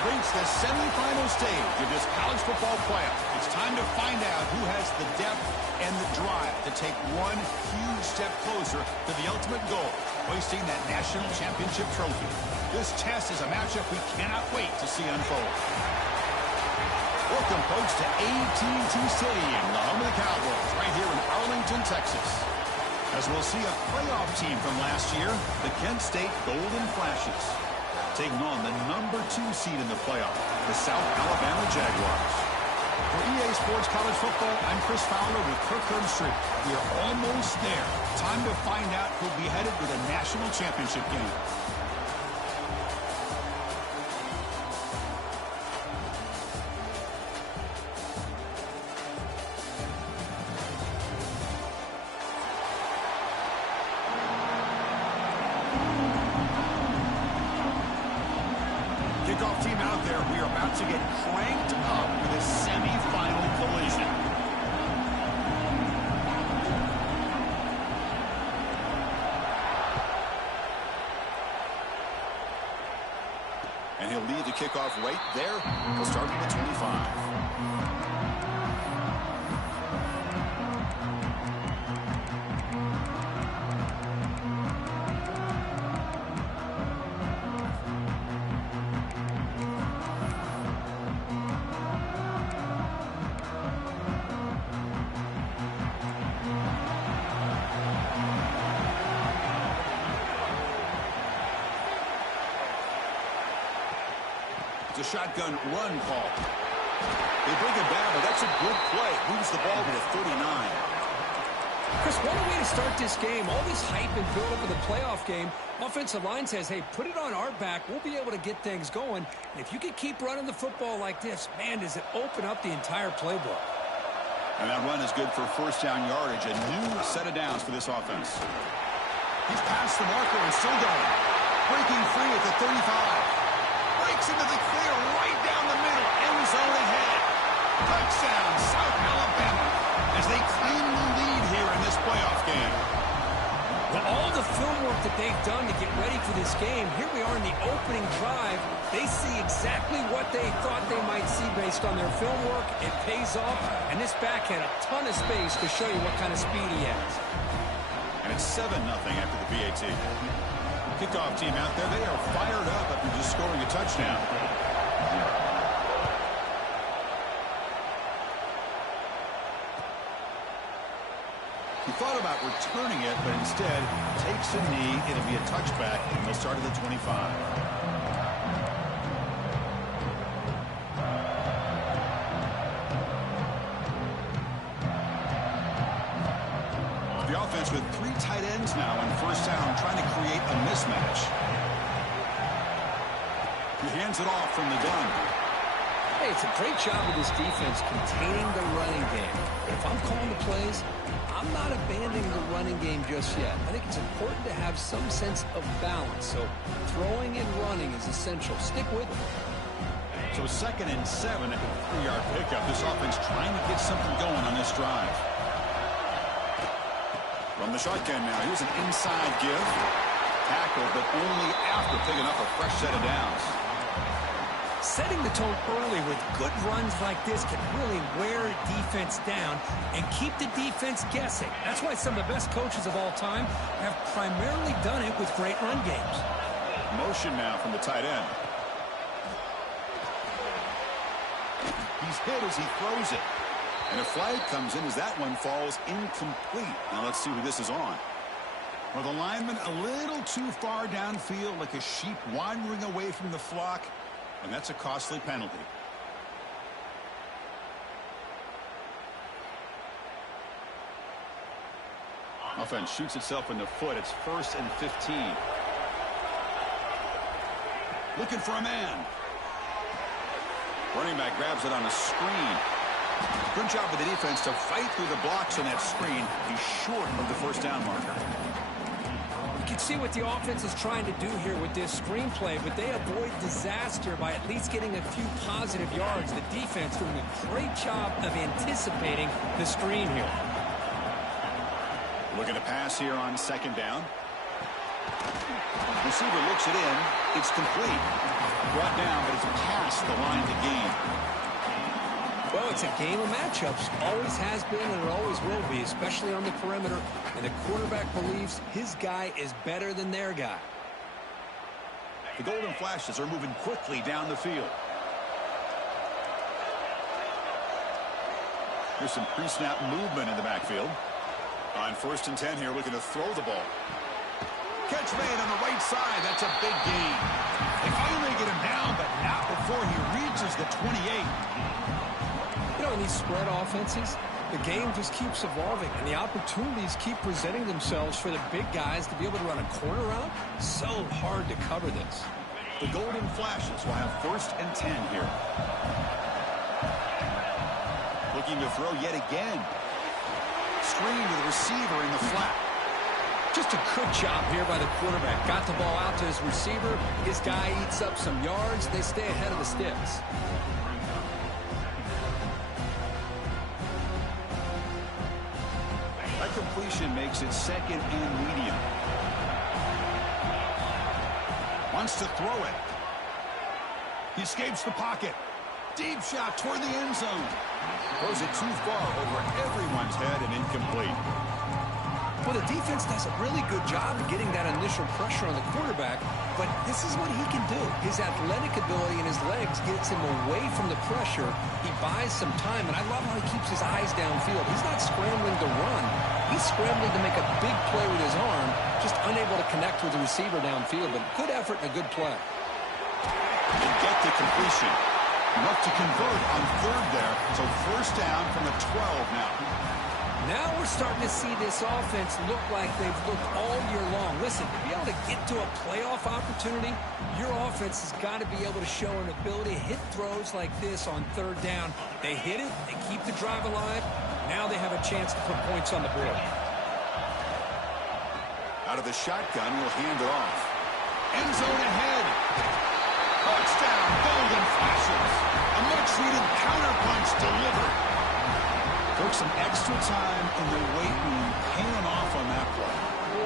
have reached the semifinal stage of this college football playoff. It's time to find out who has the depth and the drive to take one huge step closer to the ultimate goal, hoisting that national championship trophy. This test is a matchup we cannot wait to see unfold. Welcome, folks, to AT&T Stadium, the home of the Cowboys, right here in Arlington, Texas. As we'll see a playoff team from last year, the Kent State Golden Flashes, taking on the #2 seed in the playoff, the South Alabama Jaguars. For EA Sports College Football, I'm Chris Fowler with Kirk Herbstreit. We are almost there. Time to find out who'll be headed to the national championship game. Kickoff team out there. We are about to get cranked up with a semi-final collision. And he'll lead the kickoff right there. He'll start at the 25. It's a shotgun run call. They bring it back, but that's a good play. Moves the ball to the 39. Chris, what a way to start this game. All this hype and build up of the playoff game. Offensive line says, hey, put it on our back. We'll be able to get things going. And if you can keep running the football like this, man, does it open up the entire playbook. And that run is good for first down yardage. A new set of downs for this offense. He's past the marker and still going. Breaking free at the 35. Breaks into the clear right down the middle. End zone ahead. Touchdown, South Alabama, as they claim the lead here in this playoff game. Well, all the film work that they've done to get ready for this game, here we are in the opening drive. They see exactly what they thought they might see based on their film work. It pays off, and this back had a ton of space to show you what kind of speed he has. And it's 7-0 after the PAT. Kickoff team out there, they are fired up after just scoring a touchdown. He thought about returning it, but instead takes a knee. It'll be a touchback, and they'll start at the 25. The offense with 3 tight ends now on first down, trying to create a mismatch. He hands it off from the gun. Hey, it's a great job of this defense containing the running game. But if I'm calling the plays, I'm not abandoning the running game just yet. I think it's important to have some sense of balance. So throwing and running is essential. Stick with it. So 2nd and 7 at the 3-yard pickup. This offense trying to get something going on this drive. From the shotgun now, here's an inside give. Tackle, but only after picking up a fresh set of downs. Setting the tone early with good runs like this can really wear a defense down and keep the defense guessing. That's why some of the best coaches of all time have primarily done it with great run games. Motion now from the tight end. He's hit as he throws it. And a flag comes in as that one falls incomplete. Now let's see who this is on. Well, the lineman a little too far downfield, like a sheep wandering away from the flock. And that's a costly penalty. Offense shoots itself in the foot. It's 1st and 15. Looking for a man. Running back grabs it on a screen. Good job of the defense to fight through the blocks on that screen. He's short of the first down marker. You can see what the offense is trying to do here with this screenplay, but they avoid disaster by at least getting a few positive yards. The defense doing a great job of anticipating the screen here. Looking to pass here on 2nd down. Receiver looks it in. It's complete. Brought down, but it's past the line to gain. Well, it's a game of matchups. Always has been and it always will be, especially on the perimeter. And the quarterback believes his guy is better than their guy. The Golden Flashes are moving quickly down the field. Here's some pre-snap movement in the backfield. On 1st and 10 here, looking to throw the ball. Catch made on the right side. That's a big gain. They finally get him down, but not before he reaches the 28. You know, in these spread offenses, the game just keeps evolving, and the opportunities keep presenting themselves for the big guys to be able to run a corner route. So hard to cover this. The Golden Flashes will have 1st and 10 here. Looking to throw yet again. Screen to the receiver in the flat. Just a good job here by the quarterback. Got the ball out to his receiver. His guy eats up some yards. They stay ahead of the sticks. That completion makes it 2nd and medium. Wants to throw it. He escapes the pocket. Deep shot toward the end zone. Throws it too far over everyone's head and incomplete. Well, the defense does a really good job of getting that initial pressure on the quarterback, but this is what he can do. His athletic ability and his legs gets him away from the pressure. He buys some time, and I love how he keeps his eyes downfield. He's not scrambling to run. He's scrambling to make a big play with his arm, just unable to connect with the receiver downfield, but good effort and a good play. They get the completion. Enough to convert on 3rd there, so 1st down from the 12 now. Now we're starting to see this offense look like they've looked all year long. Listen, to be able to get to a playoff opportunity, your offense has got to be able to show an ability to hit throws like this on 3rd down. They hit it, they keep the drive alive. Now they have a chance to put points on the board. Out of the shotgun, will hand it off. End zone ahead. Touchdown, Golden Flashes. A much-needed counterpunch delivered. Took some extra time in the weight room, paying off on that play.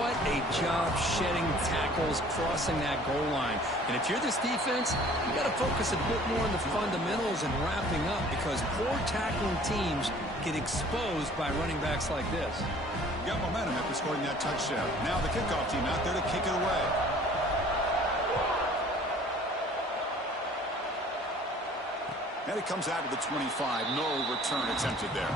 What a job shedding tackles, crossing that goal line. And if you're this defense, you got to focus a bit more on the fundamentals and wrapping up, because poor tackling teams get exposed by running backs like this. Got momentum after scoring that touchdown. Now the kickoff team out there to kick it away. And it comes out of the 25. No return attempted there.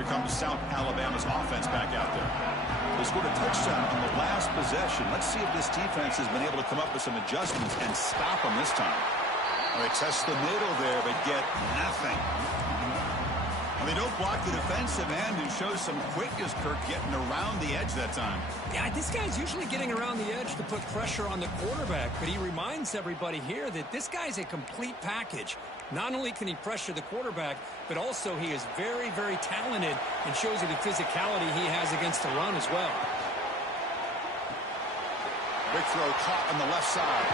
Here comes South Alabama's offense back out there. They scored a touchdown on the last possession. Let's see if this defense has been able to come up with some adjustments and stop them this time. They test the middle there, but get nothing. And they don't block the defensive end, who shows some quickness, Kirk, getting around the edge that time. Yeah, this guy's usually getting around the edge to put pressure on the quarterback, but he reminds everybody here that this guy's a complete package. Not only can he pressure the quarterback, but also he is very, very talented and shows you the physicality he has against the run as well. Big throw caught on the left side.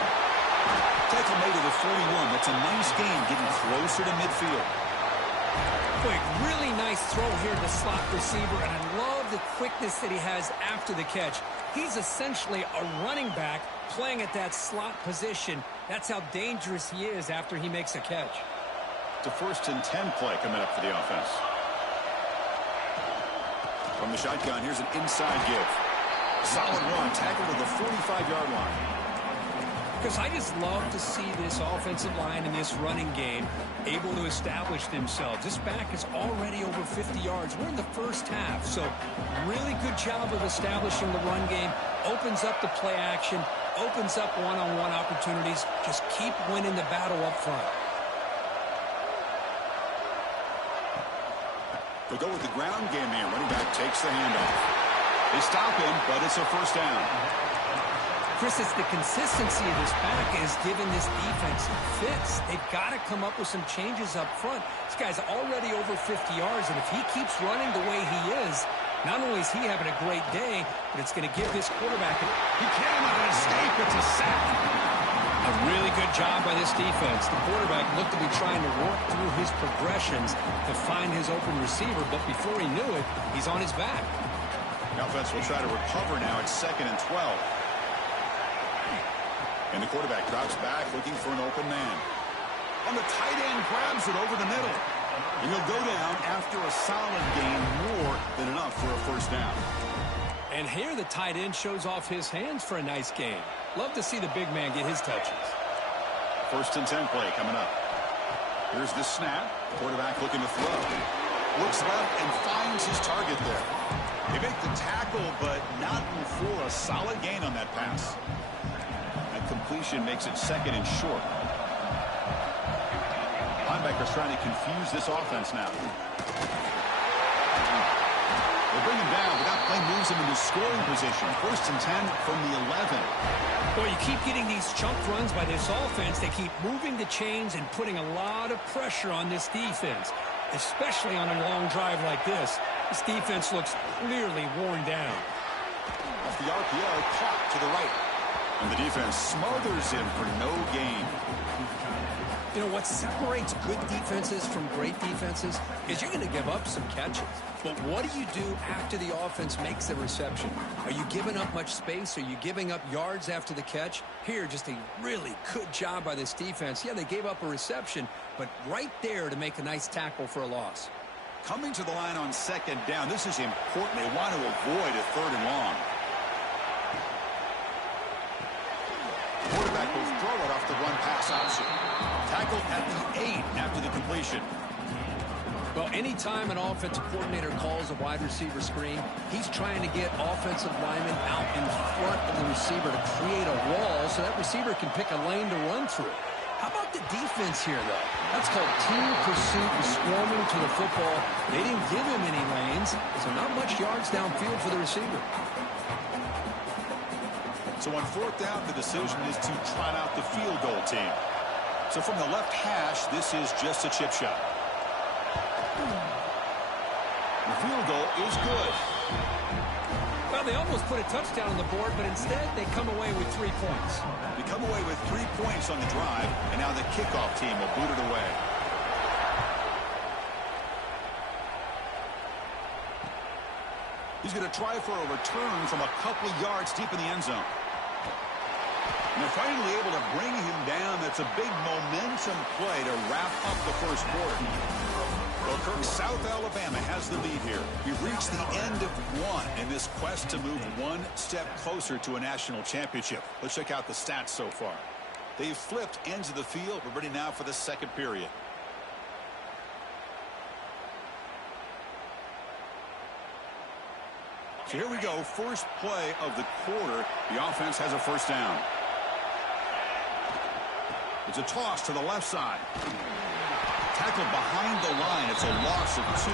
Tackle made to the 41. That's a nice gain, getting closer to midfield. Quick, really nice throw here to the slot receiver, and I love the quickness that he has after the catch. He's essentially a running back playing at that slot position. That's how dangerous he is after he makes a catch. It's a 1st and 10 play coming up for the offense. From the shotgun, here's an inside give. Solid run, tackle to the 45-yard line. Because I just love to see this offensive line in this running game able to establish themselves. This back is already over 50 yards. We're in the first half, so really good job of establishing the run game. Opens up the play action, opens up one-on-one opportunities. Just keep winning the battle up front. They'll go with the ground game here. Running back takes the handoff. They stop him, but it's a 1st down. Chris, it's the consistency of this back is giving this defense fits. They've got to come up with some changes up front. This guy's already over 50 yards, and if he keeps running the way he is, not only is he having a great day, but it's going to give this quarterback... He cannot escape. It's a sack. A A really good job by this defense. The quarterback looked to be trying to work through his progressions to find his open receiver, but before he knew it, he's on his back. The offense will try to recover now. It's 2nd and 12. And the quarterback drops back looking for an open man. On the tight end, grabs it over the middle. And he'll go down after a solid gain, more than enough for a first down. And here the tight end shows off his hands for a nice game. Love to see the big man get his touches. 1st and 10 play coming up. Here's the snap. Quarterback looking to throw. Looks left and finds his target there. They make the tackle, but not for a solid gain on that pass. That completion makes it 2nd and short. Linebackers trying to confuse this offense now. They bring him down, but that play moves him into scoring position. 1st and 10 from the 11. Well, you keep getting these chunk runs by this offense. They keep moving the chains and putting a lot of pressure on this defense, especially on a long drive like this. This defense looks clearly worn down. Off the RPO, caught to the right. And the defense smothers him for no gain. You know, what separates good defenses from great defenses is you're going to give up some catches. But what do you do after the offense makes the reception? Are you giving up much space? Are you giving up yards after the catch? Here, just a really good job by this defense. Yeah, they gave up a reception, but right there to make a nice tackle for a loss. Coming to the line on 2nd down, this is important. They want to avoid a 3rd and long. Quarterback will throw it off the run pass option. Tackled at the 8 after the completion. Well, anytime an offensive coordinator calls a wide receiver screen, he's trying to get offensive linemen out in front of the receiver to create a wall so that receiver can pick a lane to run through. How about the defense here, though? That's called team pursuit and swarming to the football. They didn't give him any lanes, so not much yards downfield for the receiver. So on 4th down, the decision is to trot out the field goal team. So from the left hash, this is just a chip shot. The field goal is good. Well, they almost put a touchdown on the board, but instead they come away with 3 points. They come away with 3 points on the drive, and now the kickoff team will boot it away. He's going to try for a return from a couple yards deep in the end zone. And they're finally able to bring him down. That's a big momentum play to wrap up the 1st quarter. Well, Kirk, South Alabama has the lead here. We've reached the end of 1 in this quest to move 1 step closer to a national championship. Let's check out the stats so far. They've flipped ends of the field. We're ready now for the 2nd period. So here we go. First play of the quarter. The offense has a 1st down. It's a toss to the left side. Tackled behind the line. It's a loss of 2.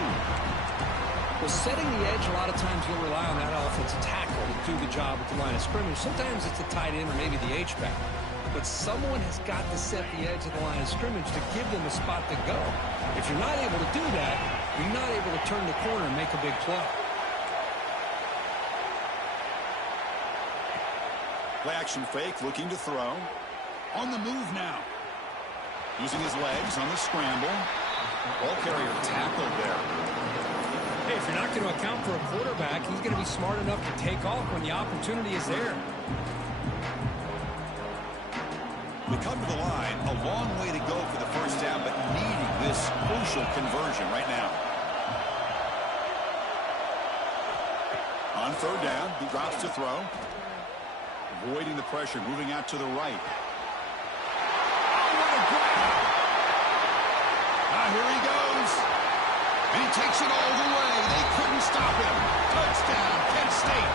Well, setting the edge, a lot of times you'll rely on that offensive tackle to do the job at the line of scrimmage. Sometimes it's a tight end or maybe the H-back. But someone has got to set the edge of the line of scrimmage to give them a spot to go. If you're not able to do that, you're not able to turn the corner and make a big play. Play action fake, looking to throw. On the move now. Using his legs on the scramble. Ball carrier tackled there. Hey, if you're not going to account for a quarterback, he's going to be smart enough to take off when the opportunity is there. We come to the line, a long way to go for the 1st down, but needing this crucial conversion right now. On 3rd down, he drops to throw. Avoiding the pressure, moving out to the right. Here he goes. And he takes it all the way. They couldn't stop him. Touchdown, Kent State.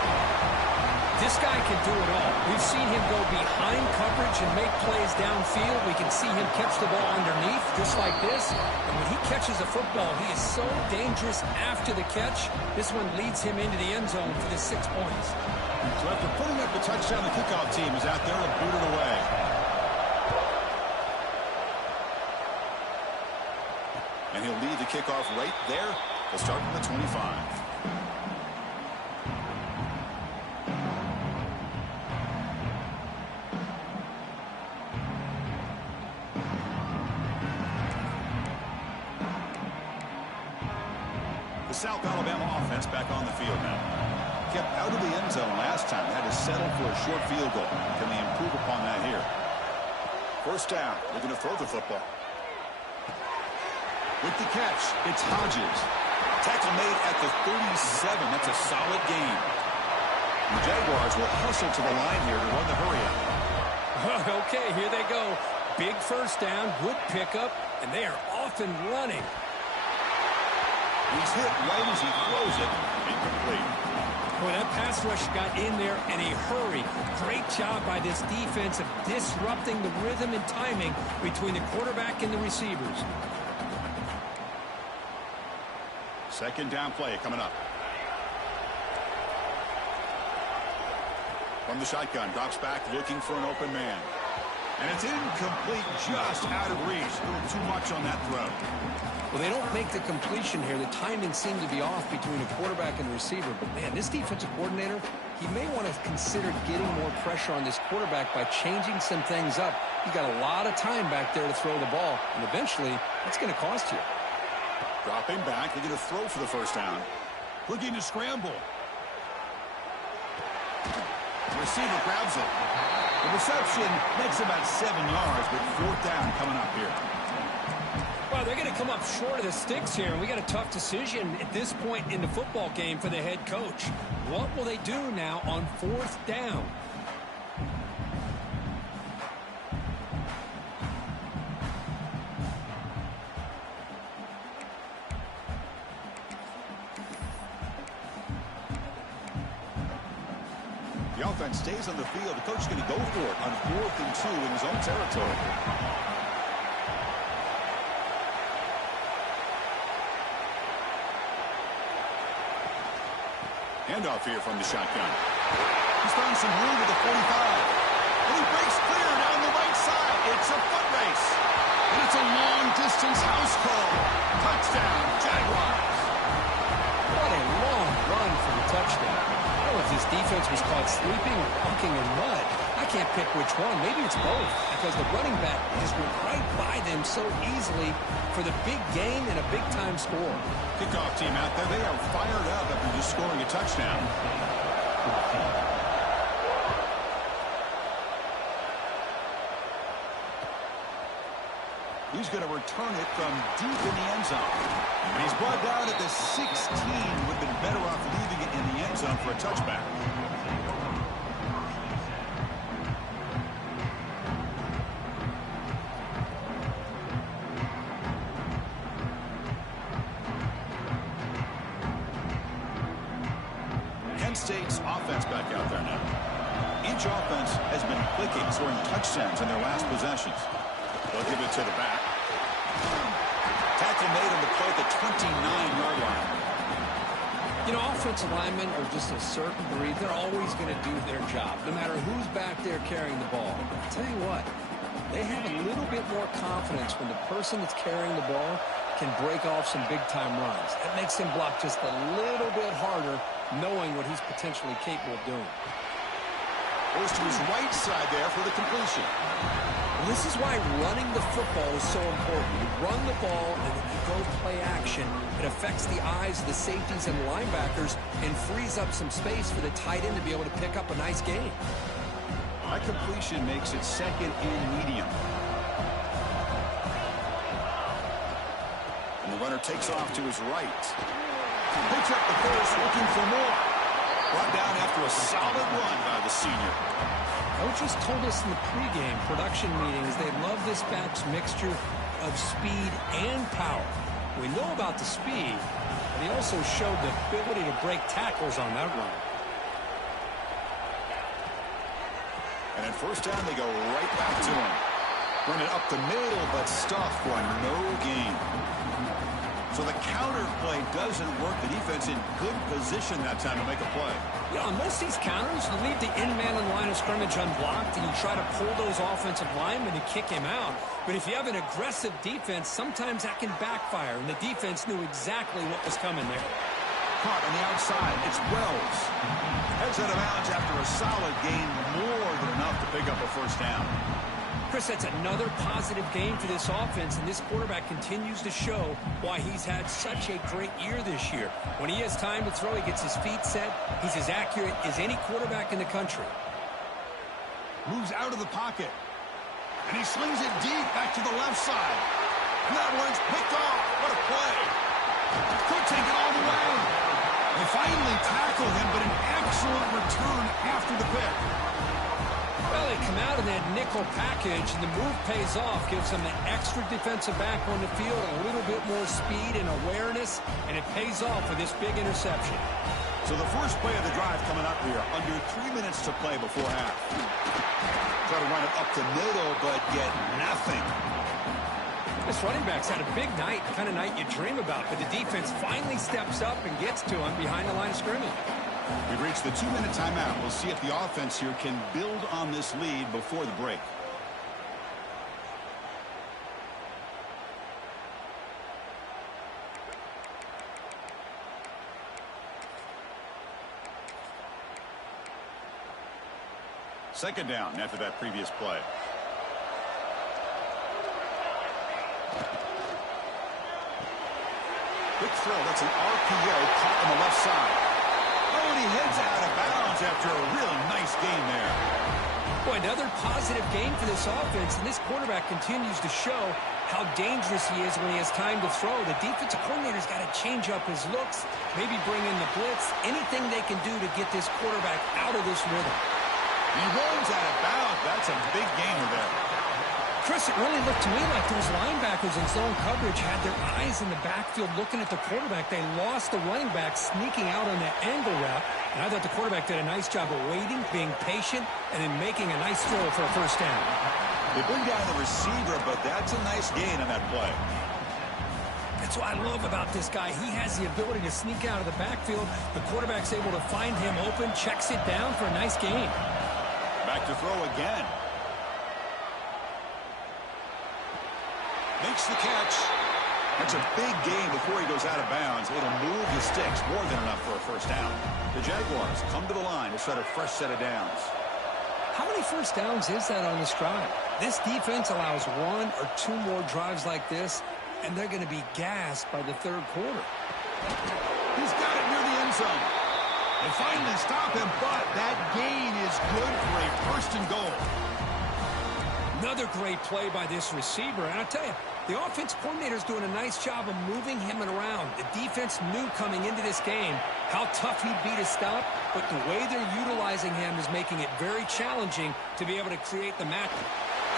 This guy can do it all. We've seen him go behind coverage and make plays downfield. We can see him catch the ball underneath, just like this. And when he catches a football, he is so dangerous after the catch. This one leads him into the end zone for the 6 points. So after putting up the touchdown, the kickoff team is out there to boot it away. And he'll lead the kickoff right there. They'll start from the 25. South Alabama offense back on the field now. Kept out of the end zone last time. Had to settle for a short field goal. Can they improve upon that here? First down. They're going to throw the football. With the catch, it's Hodges. Tackle made at the 37. That's a solid gain. The Jaguars will hustle to the line here to run the hurry out. Okay, here they go. Big first down, good pickup, and they are off and running. He's hit right as he throws it. Incomplete. Boy, that pass rush got in there in a hurry. Great job by this defense of disrupting the rhythm and timing between the quarterback and the receivers. Second down play coming up. From the shotgun, drops back looking for an open man. And it's incomplete, just out of reach. A little too much on that throw. Well, they don't make the completion here. The timing seemed to be off between the quarterback and the receiver. But, man, this defensive coordinator, he may want to consider getting more pressure on this quarterback by changing some things up. He got a lot of time back there to throw the ball, and eventually that's going to cost you. Dropping back, they're going to throw for the first down. Looking to scramble. The receiver grabs it. The reception makes about 7 yards, but fourth down coming up here. Well, they're going to come up short of the sticks here, and we got a tough decision at this point in the football game for the head coach. What will they do now on fourth down? The offense stays on the field. The coach is going to go for it on 4th and 2 in his own territory. Handoff here from the shotgun. He's found some room at the 45. And he breaks clear down the right side. It's a foot race. And it's a long-distance house call. Touchdown, Jaguars. What a long run for the touchdown. I don't know if this defense was caught sleeping or walking in mud. I can't pick which one. Maybe it's both, because the running back just went right by them so easily for the big gain and a big-time score. Kickoff team out there. They are fired up after just scoring a touchdown. He's going to return it from deep in the end zone. And he's brought down at the 16. Would have been better off leaving it in the end zone for a touchback. Penn State's offense back out there now. Each offense has been clicking, scoring touchdowns in their last possessions. They'll give it to the back. Tackle made on the play at the 29-yard line. You know, offensive linemen are just a certain breed. They're always going to do their job, no matter who's back there carrying the ball. I'll tell you what, they have a little bit more confidence when the person that's carrying the ball can break off some big-time runs. That makes him block just a little bit harder, knowing what he's potentially capable of doing. Goes to his right side there for the completion. Well, this is why running the football is so important. You run the ball and then you go play action. It affects the eyes of the safeties and linebackers and frees up some space for the tight end to be able to pick up a nice gain. That completion makes it second and medium. And the runner takes off to his right. Picks up the first, looking for more. Brought down after a solid run by the senior. Coaches told us in the pregame production meetings they love this back's mixture of speed and power. We know about the speed, but he also showed the ability to break tackles on that run. And at first down, they go right back to him. Run it up the middle, but stuffed for no gain. So the counter play doesn't work. The defense in good position that time to make a play. Yeah, on most of these counters, you leave the in-man in the line of scrimmage unblocked, and you try to pull those offensive linemen and kick him out. But if you have an aggressive defense, sometimes that can backfire, and the defense knew exactly what was coming there. Caught on the outside. It's Wells. Heads out of bounds after a solid gain, more than enough to pick up a first down. Chris, that's another positive game for this offense, and this quarterback continues to show why he's had such a great year this year. When he has time to throw, he gets his feet set. He's as accurate as any quarterback in the country. Moves out of the pocket. And he slings it deep back to the left side. And that one's picked off. What a play. Could take it all the way. They finally tackle him, but an excellent return after the pick. Well, they come out of that nickel package, and the move pays off, gives them an extra defensive back on the field, a little bit more speed and awareness, and it pays off with this big interception. So the first play of the drive coming up here, under 3 minutes to play before half. Try to run it up the middle, but get nothing. This running back's had a big night, the kind of night you dream about, but the defense finally steps up and gets to him behind the line of scrimmage. We've reached the 2-minute timeout. We'll see if the offense here can build on this lead before the break. Second down after that previous play. Quick throw. That's an RPO caught on the left side. Oh, and he heads out of bounds after a real nice game there. Boy, another positive game for this offense, and this quarterback continues to show how dangerous he is when he has time to throw. The defensive coordinator's got to change up his looks, maybe bring in the blitz, anything they can do to get this quarterback out of this rhythm. He runs out of bounds. That's a big gainer there. Chris, it really looked to me like those linebackers in zone coverage had their eyes in the backfield looking at the quarterback. They lost the running back sneaking out on that angle route, and I thought the quarterback did a nice job of waiting, being patient, and then making a nice throw for a first down. They bring down the receiver, but that's a nice gain on that play. That's what I love about this guy. He has the ability to sneak out of the backfield. The quarterback's able to find him open, checks it down for a nice gain. Back to throw again. Makes the catch. That's a big gain before he goes out of bounds. It'll move the sticks, more than enough for a first down. The Jaguars come to the line to set a fresh set of downs. How many first downs is that on this drive? This defense allows 1 or 2 more drives like this, and they're going to be gassed by the third quarter. He's got it near the end zone. They finally stop him, but that gain is good for a first and goal. Another great play by this receiver. And I'll tell you, the offense coordinator's doing a nice job of moving him around. The defense knew coming into this game how tough he'd be to stop, but the way they're utilizing him is making it very challenging to be able to create the match.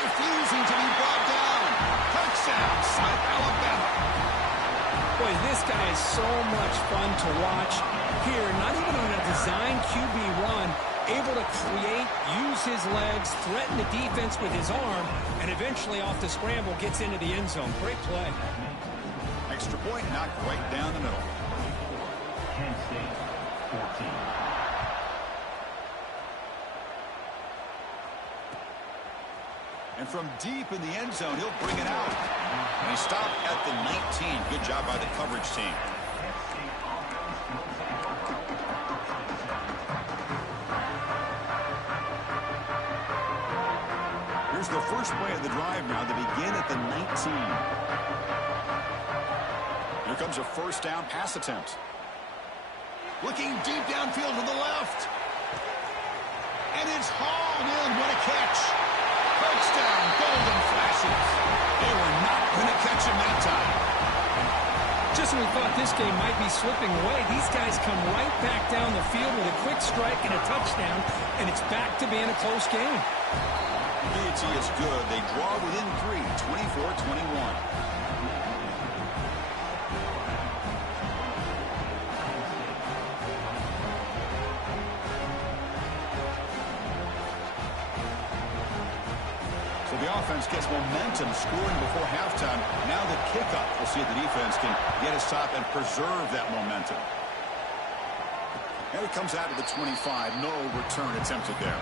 Refusing to be brought down. Touchdown, South Alabama. Boy, this guy is so much fun to watch. Here, not even on a design QB run, able to create, use his legs, threaten the defense with his arm, and eventually off the scramble gets into the end zone. Great play. Extra point knocked right down the middle. Penn State, 14. And from deep in the end zone, he'll bring it out. And he stopped at the 19. Good job by the coverage team. Here's the first play of the drive now. They begin at the 19. Here comes a first down pass attempt. Looking deep downfield to the left. And it's hauled in. What a catch. Touchdown, Golden Flashes. They were not going to catch him that time. Just when we thought this game might be slipping away, these guys come right back down the field with a quick strike and a touchdown, and it's back to being a close game. BT is good. They draw within 3, 24-21. So the offense gets momentum, scoring before halftime. Now the kickoff. We'll see if the defense can get a stop and preserve that momentum. And it comes out to the 25. No return attempted there.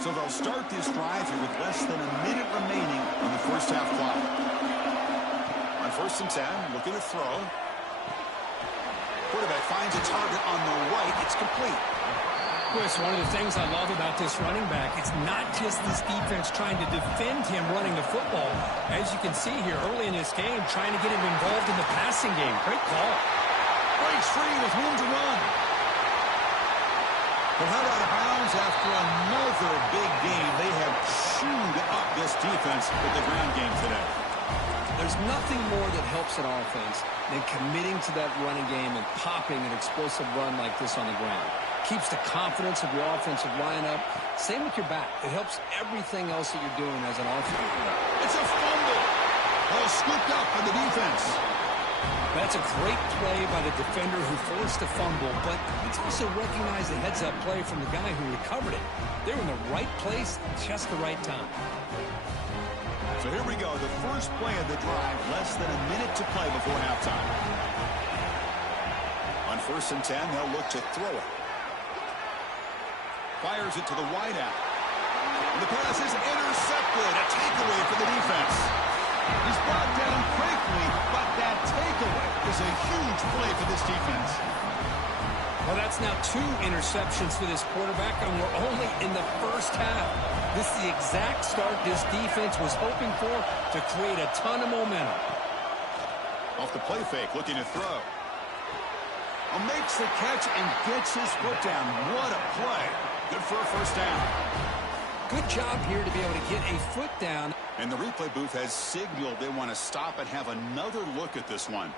So they'll start this drive here with less than a minute remaining on the first half clock. On 1st and 10, looking to throw. Quarterback finds a target on the right. It's complete. Well, it's one of the things I love about this running back. It's not just this defense trying to defend him running the football. As you can see here early in this game, trying to get him involved in the passing game. Great call. Breaks free with room to run. But how out of bounds after another big game? They have chewed up this defense with the ground game today. There's nothing more that helps an offense than committing to that running game and popping an explosive run like this on the ground. Keeps the confidence of your offensive lineup. Same with your back. It helps everything else that you're doing as an offense. It's a fumble. Ball scooped up by the defense. That's a great play by the defender who forced the fumble, but it's also recognized a heads-up play from the guy who recovered it. They're in the right place at just the right time. So here we go, the first play of the drive, less than a minute to play before halftime. On 1st and 10, they'll look to throw it. Fires it to the wideout. And the pass is intercepted. A takeaway for the defense. He's brought down quickly, but that takeaway is a huge play for this defense. Well, that's now 2 interceptions for this quarterback, and we're only in the first half. This is the exact start this defense was hoping for to create a ton of momentum. Off the play fake, looking to throw. Makes the catch and gets his foot down. What a play. Good for a first down. Good job here to be able to get a foot down. And the replay booth has signaled they want to stop and have another look at this one.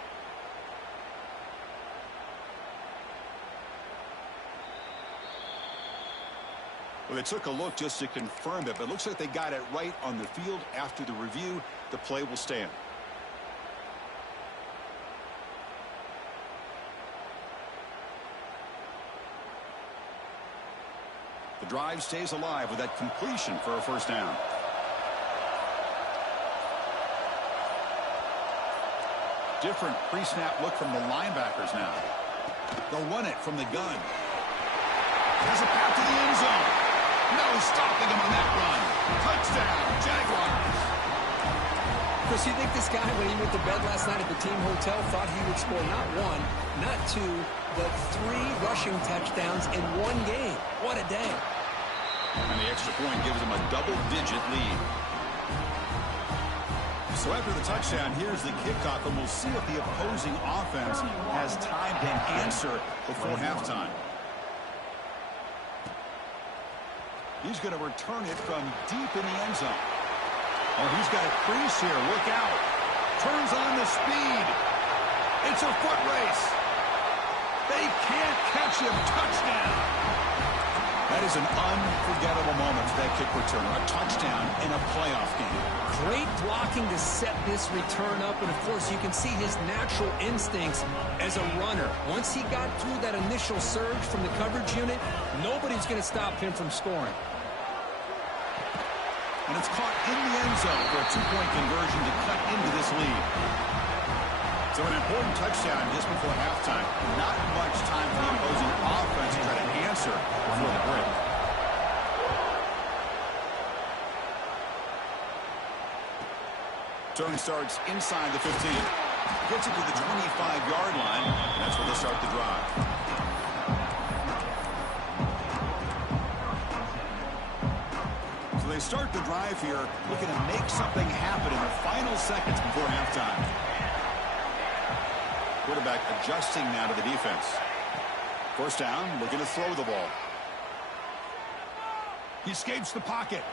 Well, they took a look just to confirm it, but it looks like they got it right on the field. After the review, the play will stand. The drive stays alive with that completion for a first down. Different pre-snap look from the linebackers now. They'll run it from the gun. Has a path to the end zone. No stopping him on that run. Touchdown, Jaguars. Chris, you think this guy, when he went to bed last night at the team hotel, thought he would score not 1, not 2, but 3 rushing touchdowns in one game? What a day. And the extra point gives them a double-digit lead. So after the touchdown, here's the kickoff, and we'll see if the opposing offense has time to answer before halftime. He's going to return it from deep in the end zone. Oh, he's got a crease here. Look out. Turns on the speed. It's a foot race. They can't catch him. Touchdown. That is an unforgettable moment for that kick returner. A touchdown in a playoff game. Great blocking to set this return up, and of course you can see his natural instincts as a runner. Once he got through that initial surge from the coverage unit, nobody's going to stop him from scoring. And it's caught in the end zone for a 2-point conversion to cut into this lead. So an important touchdown just before halftime. Not much time for the opposing offense to try to answer before the break. Turn starts inside the 15. Gets it to the 25-yard line. And that's where they start the drive. So they start the drive here looking to make something happen in the final seconds before halftime. Quarterback adjusting now to the defense. First down, looking to throw the ball. He escapes the pocket.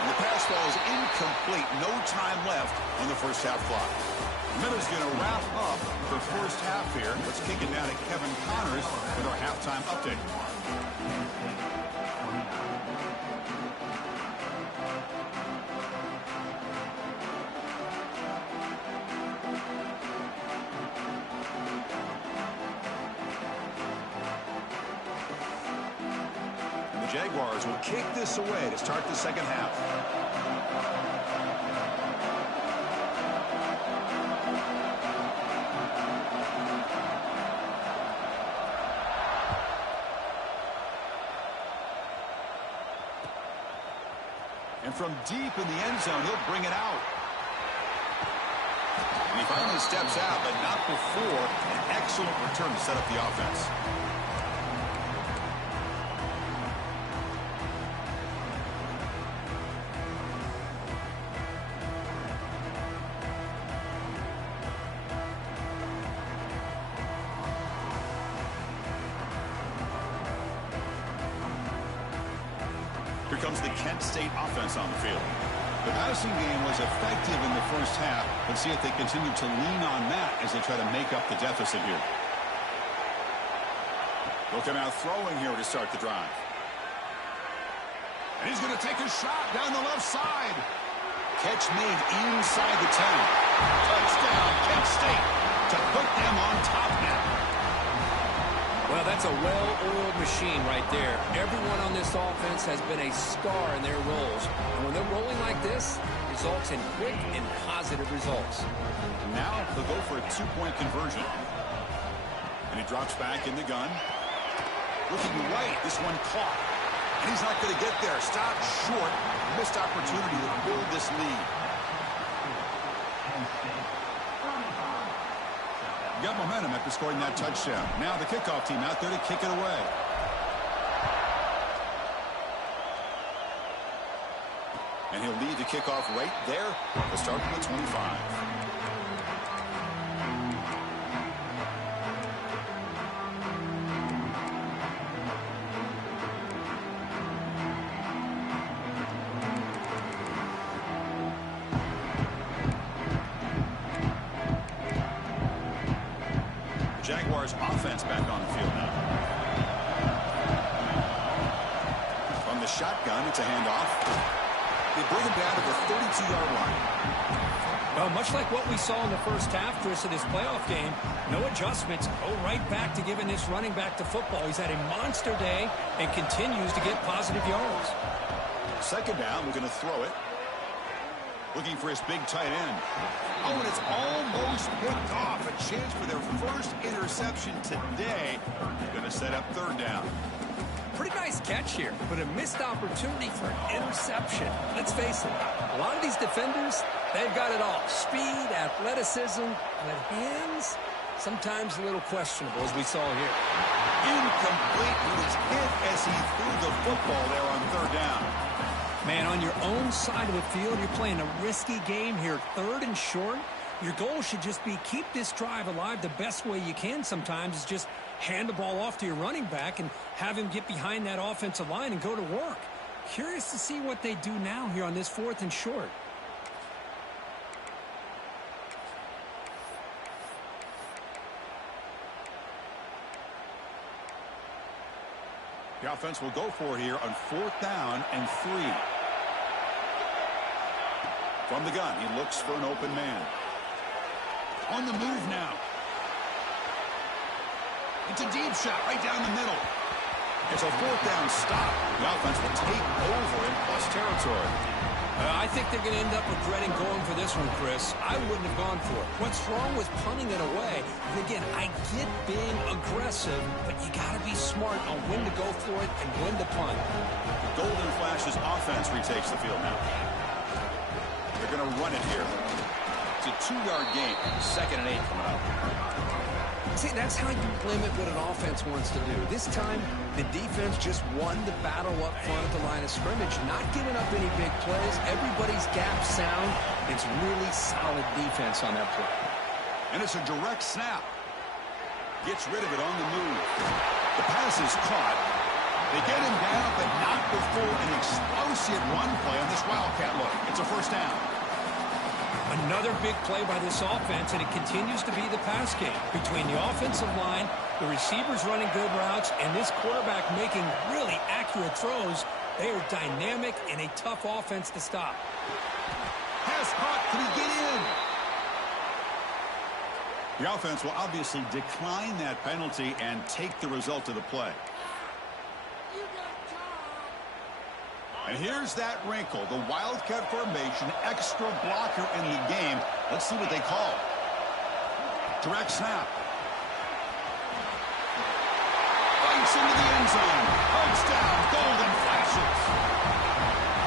And the pass ball is incomplete. No time left on the first half clock. Miller's going to wrap up the first half here. Let's kick it down to Kevin Connors with our halftime update. Jaguars will kick this away to start the second half. And from deep in the end zone, he'll bring it out. And he finally steps out, but not before an excellent return to set up the offense. Here comes the Kent State offense on the field. The passing game was effective in the first half. Let's see if they continue to lean on that as they try to make up the deficit here. They'll come out throwing here to start the drive. And he's going to take a shot down the left side. Catch made inside the 10. Touchdown, Kent State, to put them on top now. Well, that's a well-oiled machine right there. Everyone on this offense has been a star in their roles. And when they're rolling like this, results in quick and positive results. Now they'll go for a two-point conversion. And he drops back in the gun. Looking right, this one caught. And he's not going to get there. Stopped short. Missed opportunity to build this lead. Got momentum after scoring that touchdown. Now the kickoff team out there to kick it away. And he'll lead the kickoff right there. They'll start from the 25. Jaguars offense back on the field now. From the shotgun, it's a handoff. They bring him down to the 32-yard line. Well, much like what we saw in the first half, Chris, of this playoff game, no adjustments. Go right back to giving this running back to football. He's had a monster day and continues to get positive yards. Second down, we're going to throw it. Looking for his big tight end. Oh, and it's almost picked off. A chance for their first interception today. Going to set up third down. Pretty nice catch here, but a missed opportunity for an interception. Let's face it, a lot of these defenders, they've got it all. Speed, athleticism, but hands, sometimes a little questionable, as we saw here. Incomplete. He was hit as he threw the football there on third down. Man, on your own side of the field, you're playing a risky game here, third and short. Your goal should just be keep this drive alive the best way you can sometimes is just hand the ball off to your running back and have him get behind that offensive line and go to work. Curious to see what they do now here on this fourth and short. The offense will go for here on fourth down and 3. From the gun, he looks for an open man. On the move now. It's a deep shot right down the middle. It's a fourth down stop. The offense will take over in plus territory. I think they're going to end up regretting going for this one, Chris. I wouldn't have gone for it. What's wrong with punting it away? And again, I get being aggressive, but you got to be smart on when to go for it and when to punt. The Golden Flashes offense retakes the field now. They're going to run it here. It's a 2-yard gain. 2nd and 8 coming up. See, that's how you limit what an offense wants to do. This time, the defense just won the battle up front at the line of scrimmage, not giving up any big plays. Everybody's gap sound. It's really solid defense on that play. And it's a direct snap. Gets rid of it on the move. The pass is caught. They get him down, but not before an explosive run play on this Wildcat look. It's a first down. Another big play by this offense, and it continues to be the pass game. Between the offensive line, the receivers running good routes, and this quarterback making really accurate throws, they are dynamic and a tough offense to stop. Pass caught. Can he get in? The offense will obviously decline that penalty and take the result of the play. And here's that wrinkle, the Wildcat formation, extra blocker in the game. Let's see what they call. Direct snap. Bites into the end zone. Touchdown, Golden Flashes.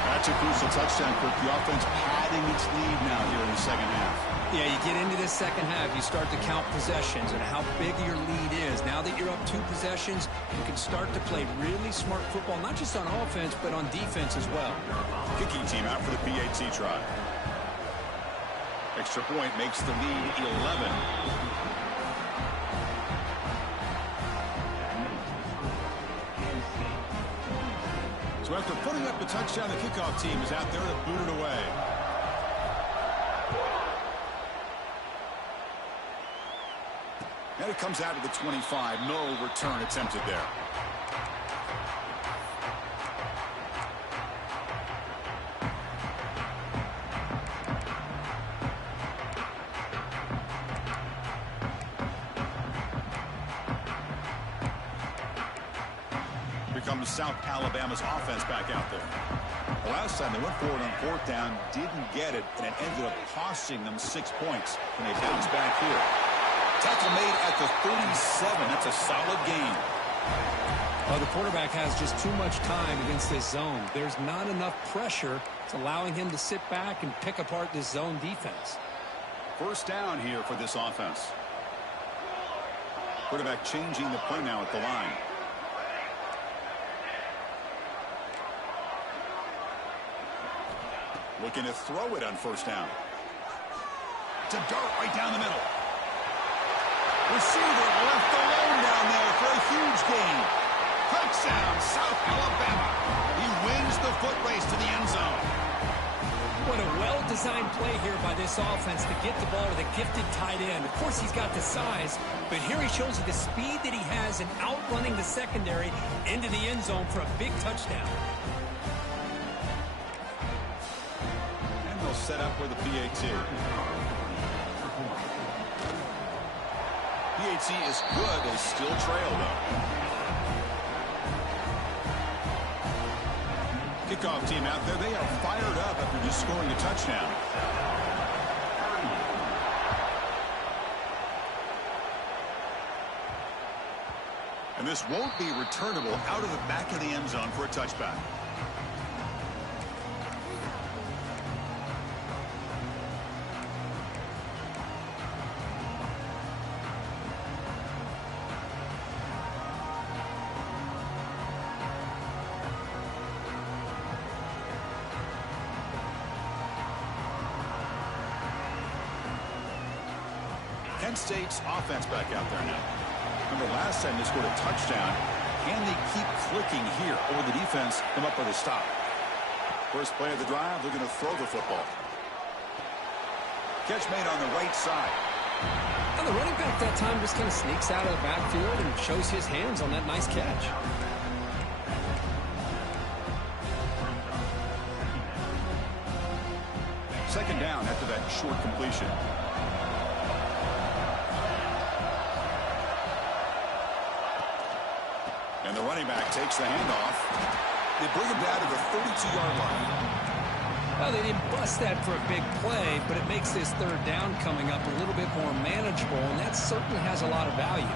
A That's a crucial touchdown, Kirk. The offense padding its lead now here in the second half. Yeah, you get into this second half, you start to count possessions and how big your lead is. Now that you're up 2 possessions, you can start to play really smart football, not just on offense, but on defense as well. Kicking team out for the PAT try. Extra point makes the lead 11. So after putting up a touchdown, the kickoff team is out there to boot it away. And it comes out to the 25. No return attempted there. Here comes South Alabama's offense back out there. The last time they went forward on 4th down, didn't get it, and it ended up costing them 6 points when they bounced back here. Tackle made at the 37. That's a solid gain. Well, the quarterback has just too much time against this zone. There's not enough pressure. It's allowing him to sit back and pick apart this zone defense. First down here for this offense. Quarterback changing the play now at the line. Looking to throw it on first down. It's a dart right down the middle. Receiver left alone down there for a huge gain. Touchdown, South Alabama. He wins the foot race to the end zone. What a well-designed play here by this offense to get the ball to the gifted tight end. Of course, he's got the size, but here he shows you the speed that he has in outrunning the secondary into the end zone for a big touchdown. And they'll set up with a PAT. PAT is good. They still trail, though. Kickoff team out there. They are fired up after just scoring a touchdown. And this won't be returnable out of the back of the end zone for a touchback. Kent State's offense back out there now. Remember last time they scored a touchdown. Can they keep clicking here, or the defense come up with a stop? First play of the drive, they're going to throw the football. Catch made on the right side. And the running back that time just kind of sneaks out of the backfield and shows his hands on that nice catch. Second down after that short completion. And the running back takes the handoff. They bring him down to the 32-yard line. Well, they didn't bust that for a big play, but it makes this third down coming up a little bit more manageable, and that certainly has a lot of value.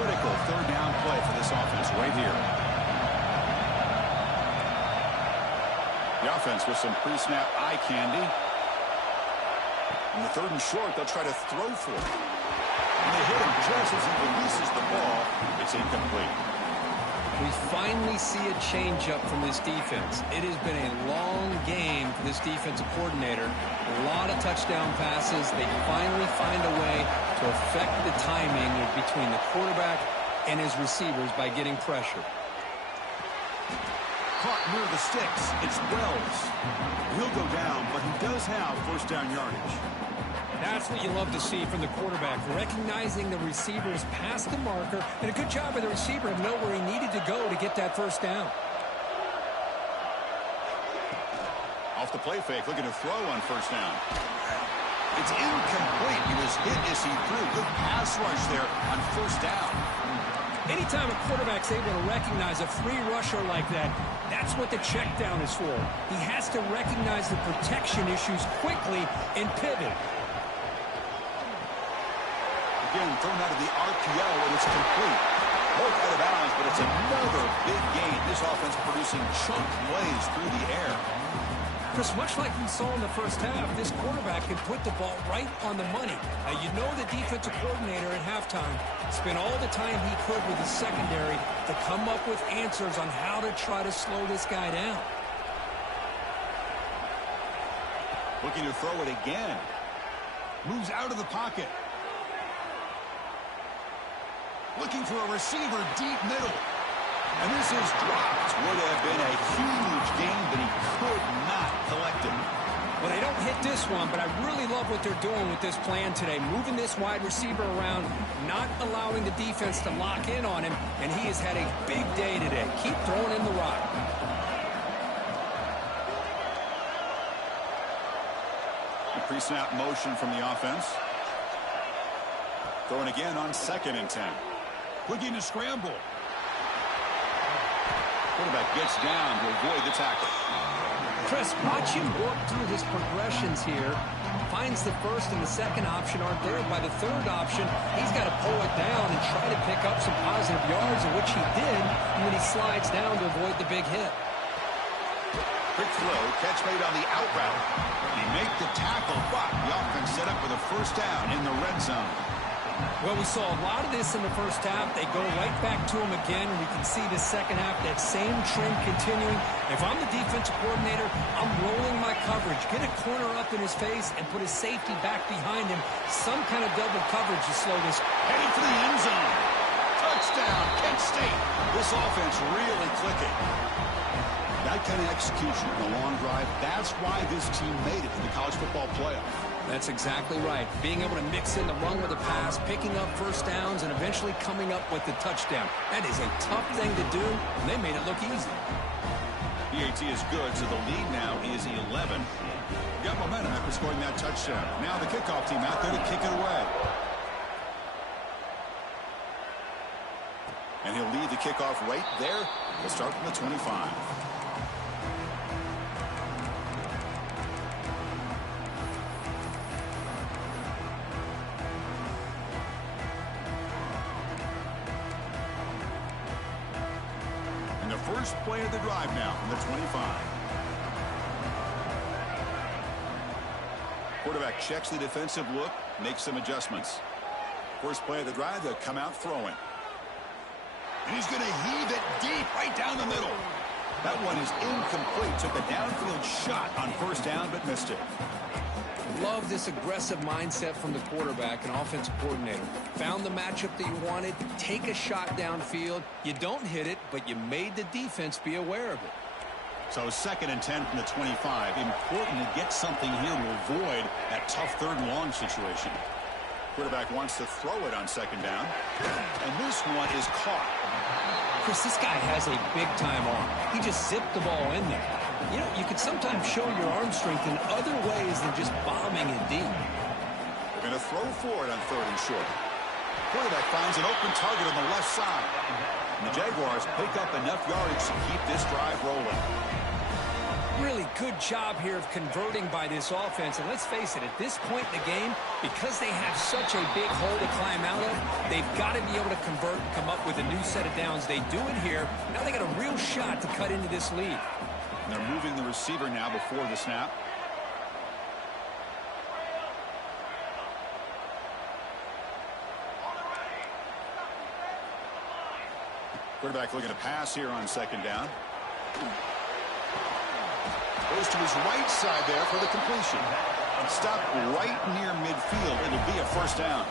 Critical third down play for this offense right here. The offense with some pre-snap eye candy. In the third and short, they'll try to throw for it. And they hit him just as he releases the ball. It's incomplete. We finally see a change-up from this defense. It has been a long game for this defensive coordinator. A lot of touchdown passes. They finally find a way to affect the timing between the quarterback and his receivers by getting pressure. Caught near the sticks. It's Wells. He'll go down, but he does have first down yardage. That's what you love to see from the quarterback, recognizing the receivers past the marker, and a good job by the receiver to know where he needed to go to get that first down. Off the play fake, looking to throw on first down. It's incomplete. He was hit as he threw. Good pass rush there on first down. Anytime a quarterback's able to recognize a free rusher like that, that's what the check down is for. He has to recognize the protection issues quickly and pivot. Again, thrown out of the RPO, and it's complete. Both out of bounds, but a That's another big gain. This offense producing chunk plays through the air. Chris, much like we saw in the first half, this quarterback can put the ball right on the money. Now, you know the defensive coordinator at halftime spent all the time he could with his secondary to come up with answers on how to try to slow this guy down. Looking to throw it again. Moves out of the pocket. Looking for a receiver deep middle. And this is dropped. Would have been a huge gain, but he could not collect it. Well, they don't hit this one, but I really love what they're doing with this plan today. Moving this wide receiver around, not allowing the defense to lock in on him, and he has had a big day today. Keep throwing in the rock. Pre-snap motion from the offense. Throwing again on 2nd and 10. Looking to scramble. Quarterback gets down to avoid the tackle. Chris, watch him work through his progressions here. Finds the first and the second option aren't there. By the third option, he's got to pull it down and try to pick up some positive yards, of which he did, and then he slides down to avoid the big hit. Quick throw, catch made on the out route. He make the tackle, but the offense set up with a first down in the red zone. Well, we saw a lot of this in the first half. They go right back to him again. We can see the second half, that same trend continuing. If I'm the defensive coordinator, I'm rolling my coverage. Get a corner up in his face and put his safety back behind him. Some kind of double coverage to slow this. Heading for the end zone. Touchdown, Kent State. This offense really clicking. That kind of execution in the long drive, that's why this team made it to the college football playoff. That's exactly right. Being able to mix in the run with the pass, picking up first downs, and eventually coming up with the touchdown. That is a tough thing to do, and they made it look easy. PAT is good, so the lead now is 11. Got momentum after scoring that touchdown. Now the kickoff team out there to kick it away. And he'll lead the kickoff right there. We'll start from the 25. First play of the drive now from the 25. Quarterback checks the defensive look, makes some adjustments. First play of the drive, they'll come out throwing. And he's going to heave it deep right down the middle. That one is incomplete. Took a downfield shot on first down, but missed it. Love this aggressive mindset from the quarterback and offensive coordinator. Found the matchup that you wanted, take a shot downfield. You don't hit it, but you made the defense be aware of it. So 2nd and 10 from the 25. Important to get something here to avoid that tough 3rd and long situation. Quarterback wants to throw it on 2nd down. And this one is caught. Chris, this guy has a big-time arm. He just zipped the ball in there. You know, you can sometimes show your arm strength in other ways than just bombing it deep. They're going to throw for it on 3rd and short. Quarterback finds an open target on the left side. And the Jaguars pick up enough yardage to keep this drive rolling. Really good job here of converting by this offense. And let's face it, at this point in the game, because they have such a big hole to climb out of, they've got to be able to convert and come up with a new set of downs. They do it here. Now they got a real shot to cut into this lead. And they're moving the receiver now before the snap. Quarterback looking to pass here on 2nd down. Goes to his right side there for the completion. Stopped right near midfield. It'll be a first down.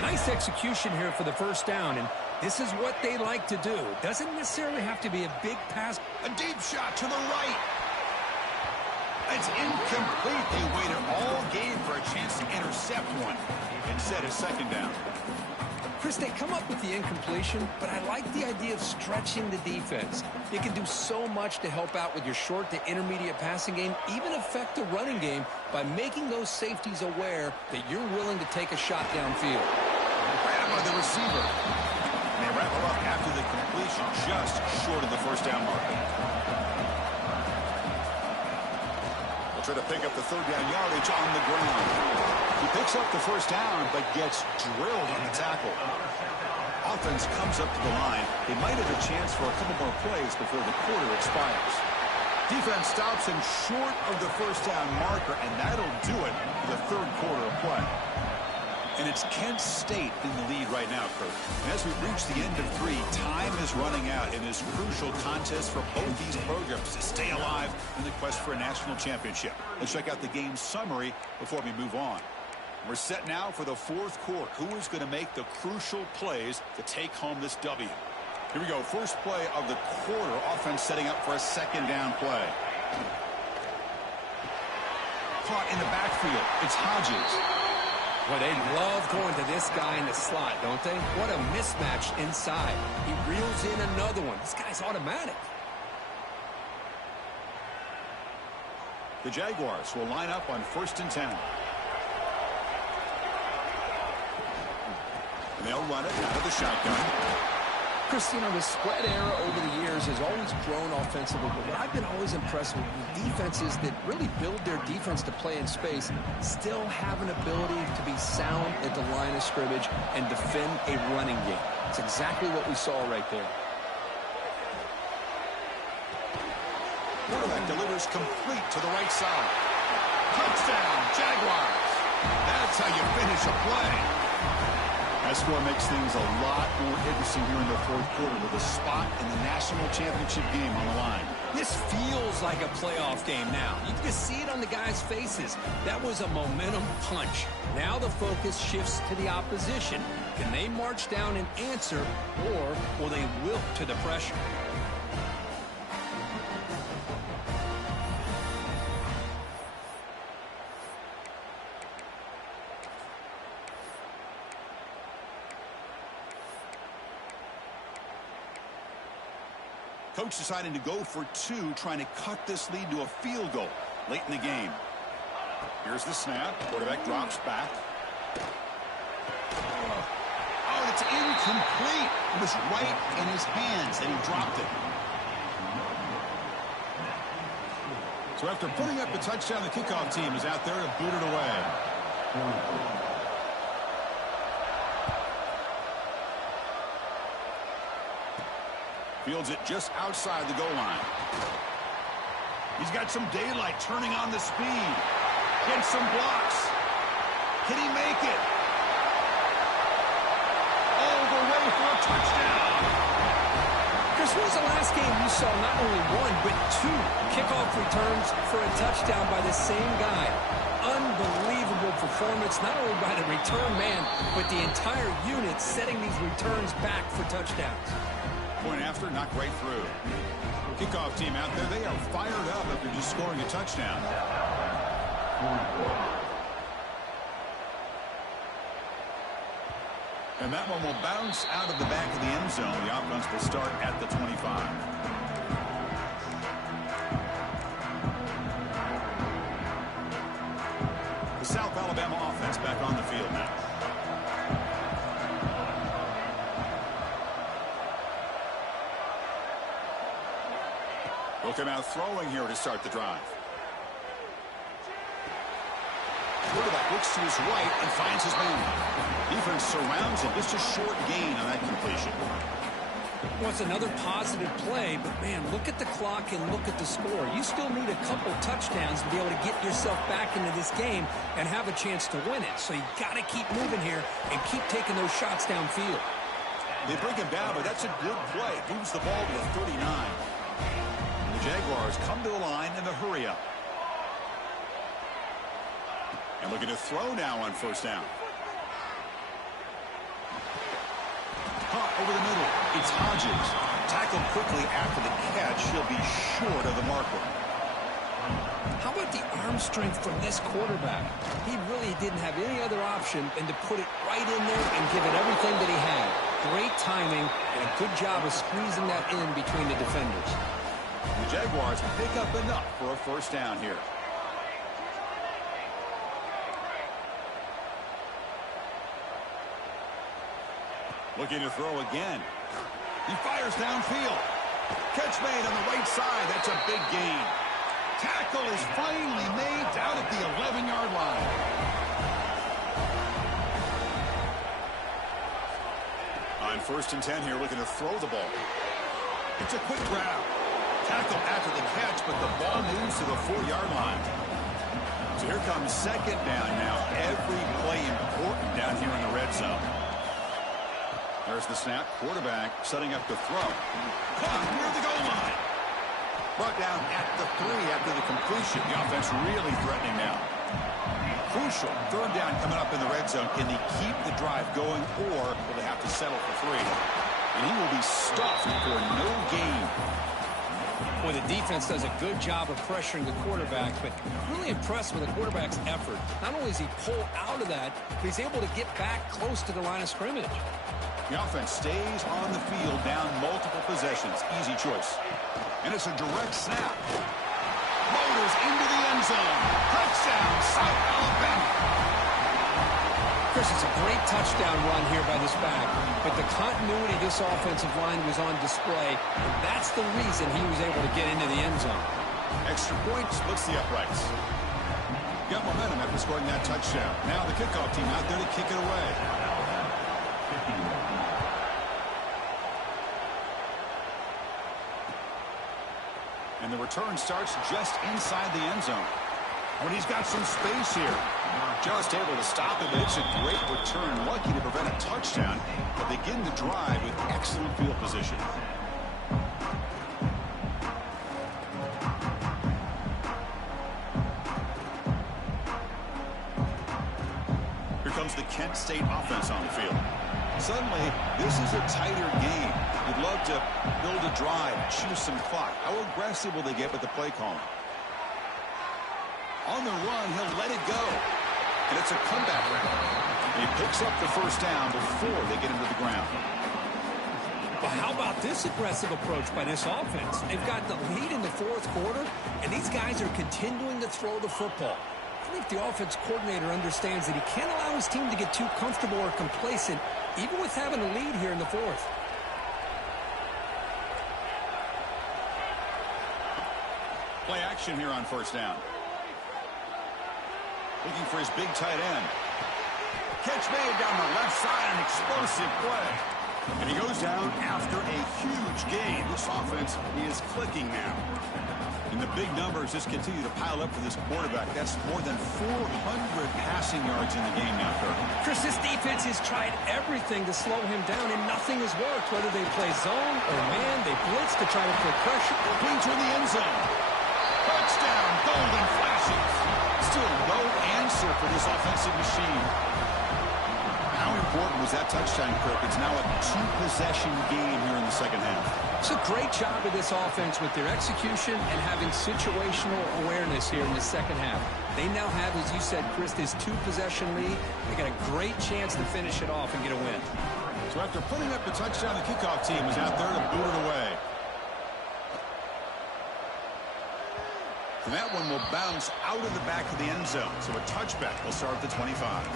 Nice execution here for the first down, and this is what they like to do. It doesn't necessarily have to be a big pass. A deep shot to the right. It's incomplete. They waited all game for a chance to intercept one. Instead, a 2nd down. Chris, they come up with the incompletion, but I like the idea of stretching the defense. You can do so much to help out with your short to intermediate passing game, even affect the running game by making those safeties aware that you're willing to take a shot downfield. Right by the receiver. And they wrap it up after the completion, just short of the first down marker. They'll try to pick up the 3rd down yardage on the ground. He picks up the first down, but gets drilled on the tackle. Offense comes up to the line. They might have a chance for a couple more plays before the quarter expires. Defense stops him short of the first down marker, and that'll do it for the third quarter of play. And it's Kent State in the lead right now, Kurt. And as we reach the end of 3, time is running out in this crucial contest for both these programs to stay alive in the quest for a national championship. Let's check out the game summary before we move on. We're set now for the fourth quarter. Who is going to make the crucial plays to take home this W? Here we go. First play of the quarter. Offense setting up for a second down play. Caught in the backfield. It's Hodges. Well, they love going to this guy in the slot, don't they? What a mismatch inside. He reels in another one. This guy's automatic. The Jaguars will line up on 1st and 10. And they'll run it out of the shotgun. Chris, you know, the spread era over the years has always grown offensively, but what I've been always impressed with defenses that really build their defense to play in space still have an ability to be sound at the line of scrimmage and defend a running game. It's exactly what we saw right there. Quarterback delivers complete to the right side. Touchdown, Jaguars. That's how you finish a play. That score makes things a lot more interesting here in the fourth quarter with a spot in the national championship game on the line. This feels like a playoff game now. You can just see it on the guys' faces. That was a momentum punch. Now the focus shifts to the opposition. Can they march down and answer, or will they wilt to the pressure? Coach deciding to go for 2, trying to cut this lead to a field goal late in the game. Here's the snap. Quarterback drops back. Oh, it's incomplete. It was right in his hands, and he dropped it. So after putting up the touchdown, the kickoff team is out there to boot it away. Fields it just outside the goal line. He's got some daylight, turning on the speed. Gets some blocks. Can he make it? All the way for a touchdown. Chris, when was the last game you saw not only 1, but 2 kickoff returns for a touchdown by the same guy? Unbelievable performance, not only by the return man, but the entire unit setting these returns back for touchdowns. Point after, knocked right through. Kickoff team out there, they are fired up after just scoring a touchdown. And that one will bounce out of the back of the end zone. The offense will start at the 25. The South Alabama offense back on the field now. Will come out throwing here to start the drive. Quarterback looks to his right and finds his man. Defense surrounds him. Just a short gain on that completion. Well, it's another positive play, but man, look at the clock and look at the score. You still need a couple touchdowns to be able to get yourself back into this game and have a chance to win it. So you got to keep moving here and keep taking those shots downfield. They bring him down, but that's a good play. Moves the ball to the 39. Jaguars come to the line in the hurry up. And looking to throw now on 1st down. Caught over the middle. It's Hodges. Tackled quickly after the catch. He'll be short of the marker. How about the arm strength from this quarterback? He really didn't have any other option than to put it right in there and give it everything that he had. Great timing and a good job of squeezing that in between the defenders. The Jaguars pick up enough for a 1st down here. Looking to throw again. He fires downfield. Catch made on the right side. That's a big gain. Tackle is finally made down at the 11-yard line. On 1st and 10 here, looking to throw the ball. It's a quick grab. Tackle after the catch, but the ball moves to the 4-yard line. So here comes 2nd down now. Every play important down here in the red zone. There's the snap. Quarterback setting up the throw. Caught near the goal line. Brought down at the 3 after the completion. The offense really threatening now. Crucial 3rd down coming up in the red zone. Can they keep the drive going, or will they have to settle for 3? And he will be stuffed for no gain. Well, the defense does a good job of pressuring the quarterback, but really impressed with the quarterback's effort. Not only is he pulled out of that, but he's able to get back close to the line of scrimmage. The offense stays on the field, down multiple possessions. Easy choice. And it's a direct snap. Motors into the end zone. Touchdown, South Alabama. Chris, it's a great touchdown run here by this back, but the continuity of this offensive line was on display, and that's the reason he was able to get into the end zone. Extra point splits the uprights. Got momentum after scoring that touchdown. Now the kickoff team out there to kick it away. And the return starts just inside the end zone. When he's got some space here. Just able to stop it, but it's a great return. Lucky to prevent a touchdown, but begin the drive with excellent field position. Here comes the Kent State offense on the field. Suddenly, this is a tighter game. You'd love to build a drive, choose some clock. How aggressive will they get with the play calling? On the run, he'll let it go. And it's a comeback round. He picks up the 1st down before they get into the ground. Well, how about this aggressive approach by this offense? They've got the lead in the 4th quarter, and these guys are continuing to throw the football. I think the offense coordinator understands that he can't allow his team to get too comfortable or complacent, even with having a lead here in the 4th. Play action here on 1st down. Looking for his big tight end. Catch made down the left side, an explosive play. And he goes down after a huge gain. This offense is clicking now. And the big numbers just continue to pile up for this quarterback. That's more than 400 passing yards in the game now, Kirk. Chris, this defense has tried everything to slow him down, and nothing has worked. Whether they play zone or man, they blitz to try to put pressure. Clean to the end zone. Touchdown, golden flashes. Still no answer for this offensive machine. How important was that touchdown, Kirk? It's now a 2-possession game here in the 2nd half. It's a great job of this offense with their execution and having situational awareness here in the 2nd half. They now have, as you said, Chris, this 2-possession lead. They got a great chance to finish it off and get a win. So after putting up the touchdown, the kickoff team is out there to boot it away. And that one will bounce out of the back of the end zone. So a touchback will start at the 25.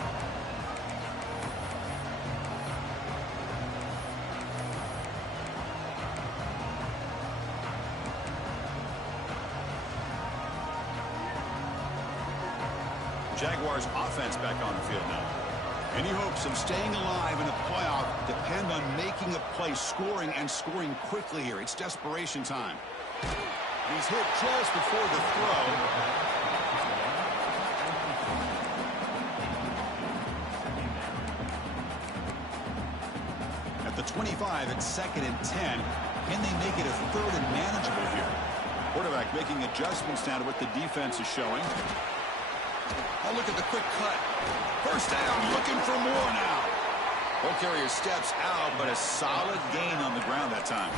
Jaguars offense back on the field now. Any hopes of staying alive in a playoff depend on making a play, scoring, and scoring quickly here. It's desperation time. He's hit just before the throw. At the 25, it's 2nd and 10. Can they make it a 3rd and manageable here? Quarterback making adjustments now to what the defense is showing. Oh, look at the quick cut. 1st down, looking for more now. Ball carrier steps out, but a solid gain on the ground that time.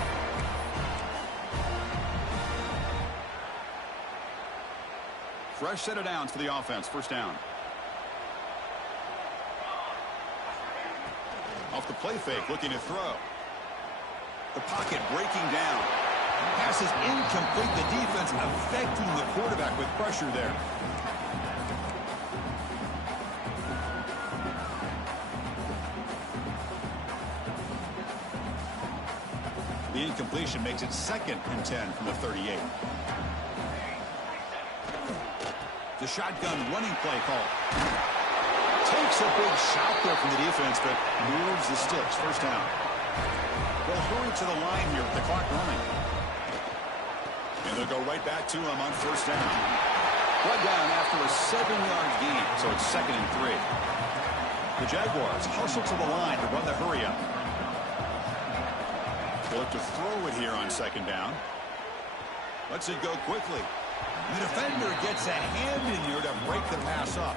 Fresh set of downs for the offense. 1st down. Off the play fake, looking to throw. The pocket breaking down. Pass is incomplete. The defense affecting the quarterback with pressure there. The incompletion makes it 2nd and 10 from the 38. The shotgun running play call. Takes a big shot there from the defense, but moves the sticks. 1st down. They'll hurry to the line here with the clock running. And they'll go right back to him on first down. Brought down after a 7-yard gain, so it's 2nd and 3. The Jaguars hustle to the line to run the hurry up. They'll have to throw it here on 2nd down. Lets it go quickly. The defender gets a hand in here to break the pass up.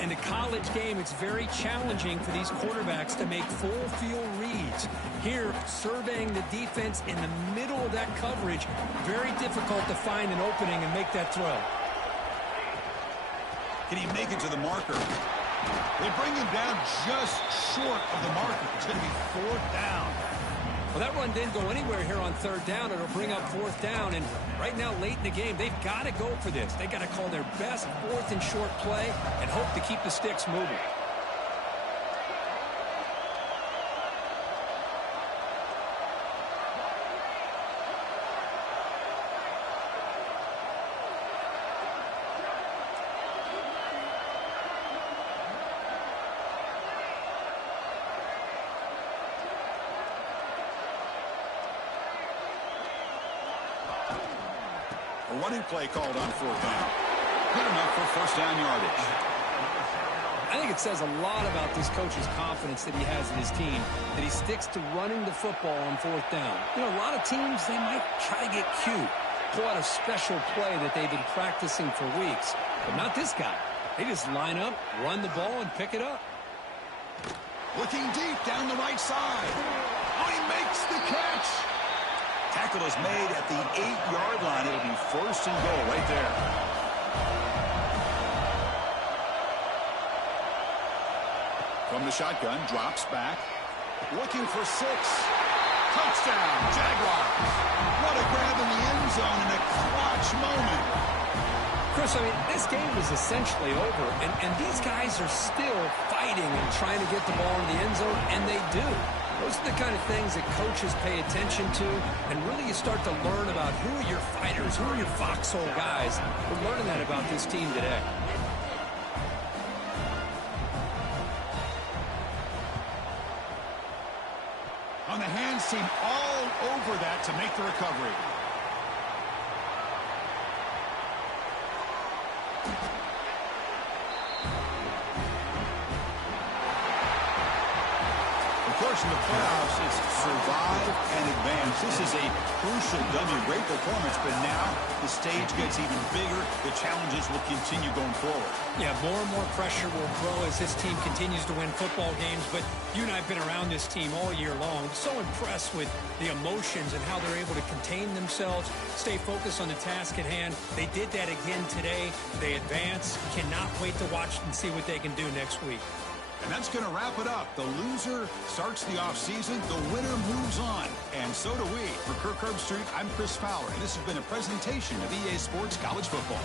In the college game, it's very challenging for these quarterbacks to make full field reads. Here, surveying the defense in the middle of that coverage, very difficult to find an opening and make that throw. Can he make it to the marker? They bring him down just short of the marker. It's going to be 4th down. Well, that run didn't go anywhere here on 3rd down. It'll bring up 4th down. And right now, late in the game, they've got to go for this. They've got to call their best 4th and short play and hope to keep the sticks moving. A running play called on 4th down. Good enough for first down yardage. I think it says a lot about this coach's confidence that he has in his team, that he sticks to running the football on 4th down. You know, a lot of teams, they might try to get cute, pull out a special play that they've been practicing for weeks. But not this guy. They just line up, run the ball, and pick it up. Looking deep down the right side. Oh, he makes the catch. Tackle is made at the 8-yard line. It'll be 1st and goal right there. From the shotgun, drops back. Looking for 6. Touchdown, Jaguars. What a grab in the end zone in a clutch moment. Chris, I mean, this game is essentially over, and these guys are still fighting and trying to get the ball in the end zone, and they do. Those are the kind of things that coaches pay attention to, and really you start to learn about who are your fighters, who are your foxhole guys. We're learning that about this team today. On the hands team all over that to make the recovery. Of course, in the playoffs, it's survive and advance. This is a crucial W. Great performance, but now the stage gets even bigger. The challenges will continue going forward. Yeah, more and more pressure will grow as this team continues to win football games, but you and I have been around this team all year long. So impressed with the emotions and how they're able to contain themselves, stay focused on the task at hand. They did that again today. They advance. Cannot wait to watch and see what they can do next week. And that's going to wrap it up. The loser starts the offseason. The winner moves on. And so do we. For Kirk Herbstreit, I'm Chris Fowler, and this has been a presentation of EA Sports College Football.